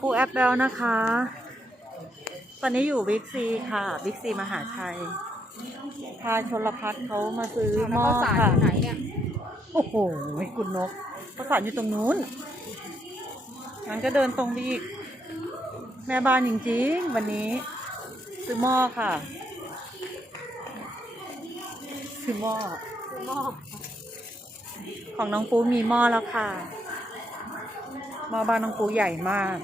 ปูแอปเบลนะคะ ตอนนี้อยู่บิ๊กซีค่ะบิ๊กซีมหาชัย พาชนลพัฒน์เขามาซื้อหม้อแล้วสารค่ะอยู่ไหนเนี่ย โอ้โหคุณนกประสานอยู่ตรงนู้นงั้นก็เดินตรงไปอีก แม่บ้านจริงๆ วันนี้ ซื้อหม้อค่ะ ซื้อหม้อหม้อของน้องปูมีหม้อแล้วค่ะหม้อบ้านน้องปูใหญ่มาก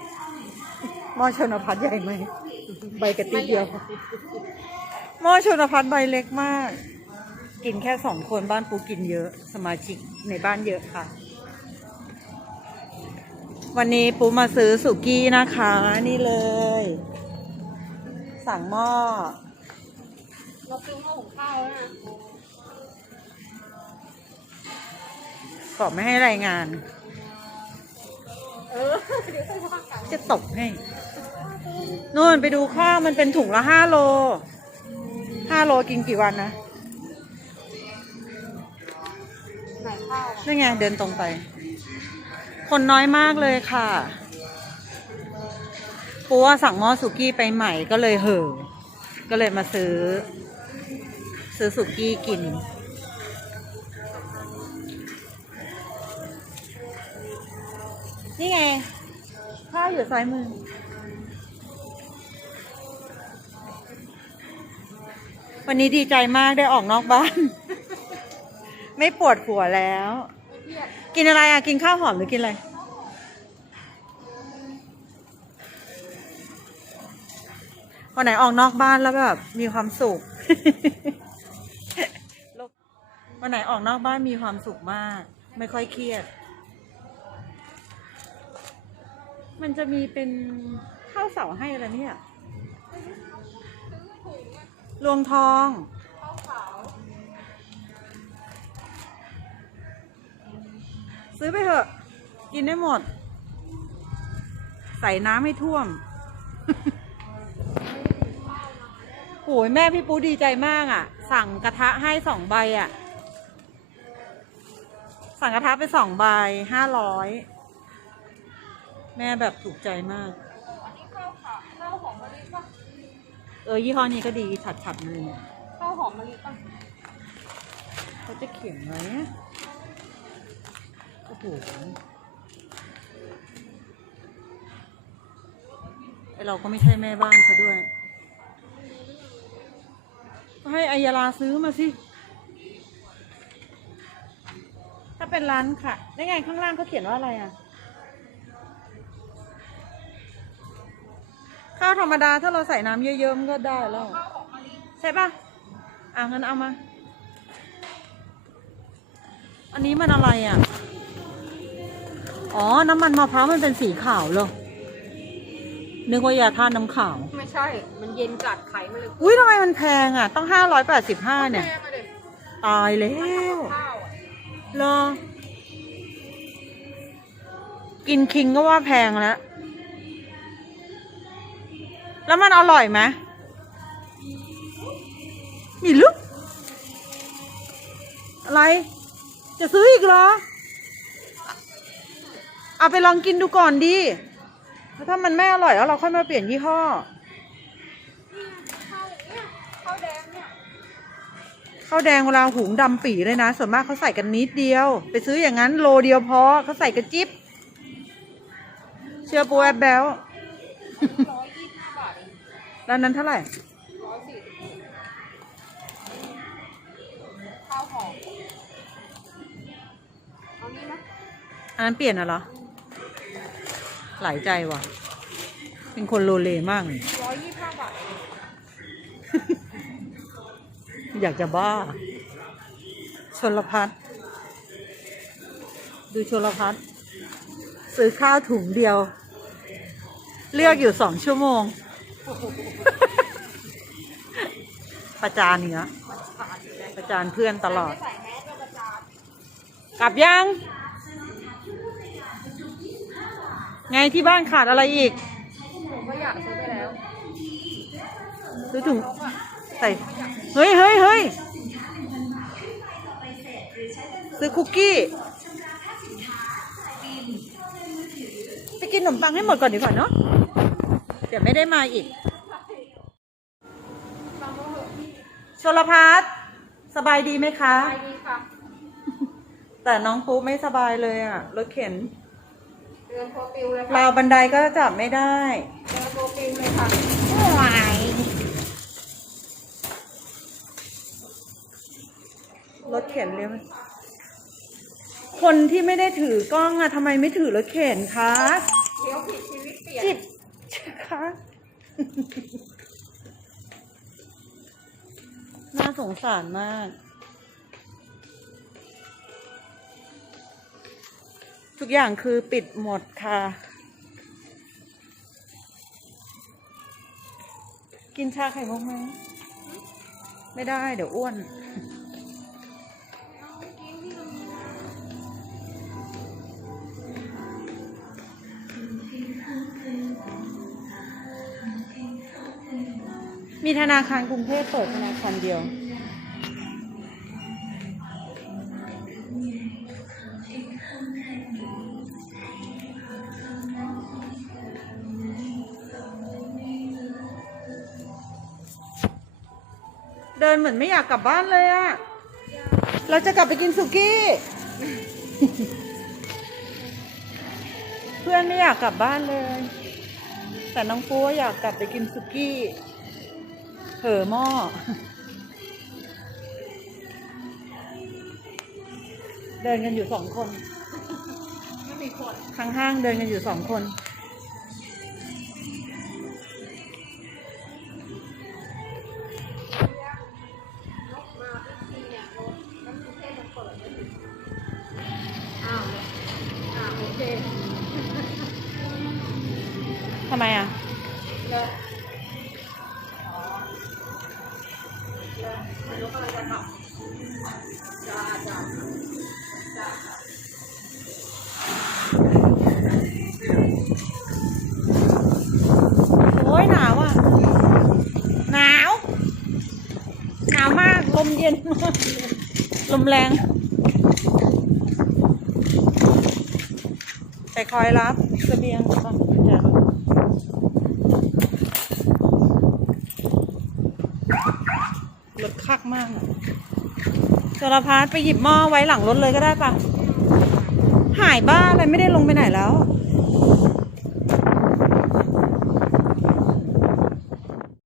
หม้อชนพัฒน์ใหญ่ไหมใบกระติดเดียวหม้อชนพัฒน์ใบเล็กมาก กินแค่สองคนบ้านปูกินเยอะ สมาชิกในบ้านเยอะค่ะ วันนี้ปูมาซื้อสุกี้นะคะ นี่เลย สั่งหม้อเราซื้อหม้อหุงข้าวแล้วนะบอกไม่ให้รายงาน เออ เดี๋ยวค่อยว่ากันจะตกให้ นู่นไปดูข้าวมันเป็นถุงละห้าโลห้าโลกินกี่วันนะนข้าวนั่นไงเดินตรงไป คนน้อยมากเลยค่ะปูว่าสั่งหม้อสุกี้ไปใหม่ก็เลยเห่อก็เลยมาซื้อ ซื้อสุกี้กิน นี่ไงข้าวอยู่ซ้ายมือ วันนี้ดีใจมากได้ออกนอกบ้าน ไม่ปวดหัวแล้ว กินอะไรอะ กินข้าวหอมหรือกินอะไร วันไหนออกนอกบ้านแล้วแบบมีความสุข วันไหนออกนอกบ้านมีความสุขมาก ไม่ค่อยเครียด มันจะมีเป็นข้าวเสาให้อะไรเนี่ย รวงทอง ซื้อไปเถอะ กินได้หมด ใส่น้ำให้ท่วมโหยแม่พี่ปูดีใจมากอะ สั่งกระทะให้สองใบอะ สั่งกระทะไปสองใบห้าร้อย แม่แบบถูกใจมาก อันนี้ข้าวขาวข้าวหอมมะลิป่ะ เออยี่ห้อนี้ก็ดีฉัดๆเลยเนี่ยข้าวหอมมะลิป่ะเขาจะเขียนไว้อะโอ้โหไอเราก็ไม่ใช่แม่บ้านซะด้วยก็ให้อายาลาซื้อมาสิ ถ้าเป็นร้านค่ะ ได้ไงข้างล่างเขาเขียนว่าอะไรอะ ข้าวธรรมดาถ้าเราใส่น้ำเยอะๆมันก็ได้แล้วข้าวหอมมะลิใช่ปะอะงั้นเอามา อันนี้มันอะไรอะ อ๋อ น้ำมันมะพร้าวมันเป็นสีขาวเหรอ นึกว่ายาทาน้ำขาว ไม่ใช่ มันเย็นจัดไขมันเลยอุ้ยทำไมมันแพงอะ ต้องห้าร้อยแปดสิบห้าเนี่ยแพงอะเด็กตายแล้วข้าวอะเหรอ กินคิงก็ว่าแพงแล้ว แล้วมันอร่อยไหมมีลึกอะไร จะซื้ออีกเหรอ เอาไปลองกินดูก่อนดีถ้ามันไม่อร่อยแล้วเราค่อยมาเปลี่ยนยี่ห้อข้าวเนี่ยข้าวแดงเนี่ยข้าวแดงเวลาหุงดำปีเลยนะ ส่วนมากเขาใส่กันนิดเดียว ไปซื้ออย่างนั้นโลเดียวพอเขาใส่กระจิบเชื่อปูแอบแบล ร้านนั้นเท่าไหร่ร้อยสี่สิบข้าวหอมเอานี้ไหมอันนั้นเปลี่ยนน่ะเหรอ หลายใจว่ะ เป็นคนโลเลมากเลยร้อยยี่สิบห้าบาทเองอยากจะบ้า ชนลพัฒน์ดูชนลพัฒน์ซื้อข้าวถุงเดียว เลือกอยู่สองชั่วโมง ประจานเนื้อมันขาดอยู่แล้วประจานเพื่อนตลอดไม่ใส่แมสก็ประจานกลับยัง ไงที่บ้านขาดอะไรอีกผมก็อยากซื้อไปแล้ว ซื้อถุงใส่ เฮ้ยเฮ้ยเฮ้ยซื้อคุกกี้ ไปกินขนมปังให้หมดก่อนดีกว่าเนาะ เดี๋ยวไม่ได้มาอีกชลพัฒน์สบายดีไหมคะ ไปดีค่ะ แต่น้องปุ๊ไม่สบายเลยอะรถเข็นเดินโคปิวเลยค่ะราวบันไดก็จับไม่ได้เดินโคปิวเลยค่ะวายรถเข็นเลี้ยวไม่คนที่ไม่ได้ถือกล้องอะทำไมไม่ถือรถเข็นคะเลี้ยวผิดชีวิตเปลี่ยนจิต คะ น่าสงสารมาก ทุกอย่างคือปิดหมดค่ะ กินชาไข่มุกไหม ไม่ได้เดี๋ยวอ้วน มีธนาคารกรุงเทพเปิดธนาคารเดียวเดินเหมือนไม่อยากกลับบ้านเลยอะเราจะกลับไปกินสุกี้ เพื่อนไม่อยากกลับบ้านเลย แต่น้องปูว่าอยากกลับไปกินสุกี้ เห่อหม้อเดินกันอยู่สองคนไม่มีคน ข้างห้างเดินกันอยู่สองคนน โอ้ยหนาวอะ หนาว หนาวมาก ลมเย็นมาก ลมแรงไปคอยรับเสบียงก่อนจ้ะ คักมากจรพัฒไปหยิบหม้อไว้หลังรถเลยก็ได้ปะหายบ้าอะไรไม่ได้ลงไปไหนแล้ว